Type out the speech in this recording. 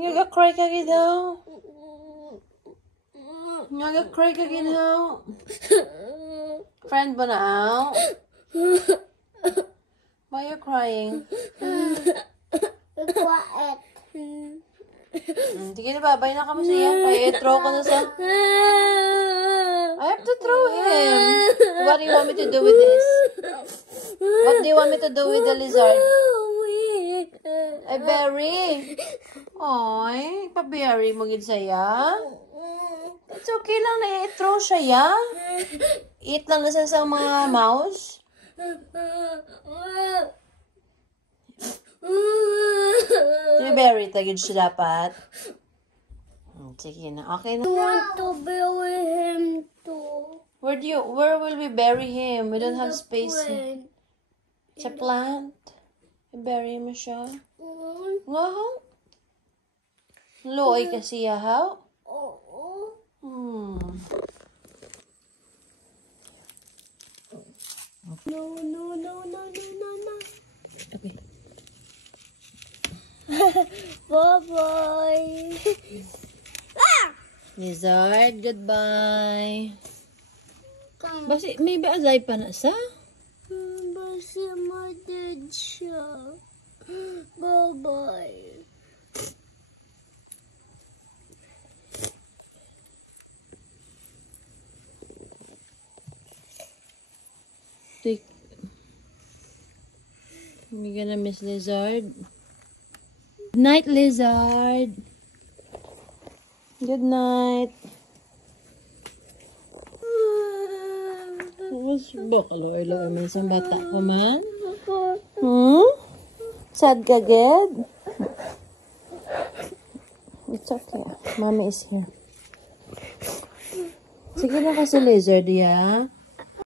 Nagka-cry ka daw. Nagka-cry ka daw. Friend ba na out? Why are you crying? Quiet. Sige na, babay na ka mo siya. Ay, throw ko na siya. I have to throw him. What do you want me to do with this? What do you want me to do with the lizard? Ay, berry. Ay, pa-berry mo gid saya. It's okay lang na i-throw siya, ya. Eat lang na siya sa mga mouse. Berry, tagid siya dapat. Sige na, okay na. I want to bury him too. Where will we bury him? We don't have space. Sa plant. I-bury mo siya. Nga, Loy kasi yahaw. No. Okay. Bye-bye. Lizard, goodbye. Basi, maybe azay pa na sa? Basi madad siya. Bye-bye. Take. You're gonna miss Lizard. Good night, Lizard. Good night. Bakaloy lang kami sa bata ko man. Sad ka, Ged? It's okay. Mommy is here. Sige na kasi, Lizard, ya.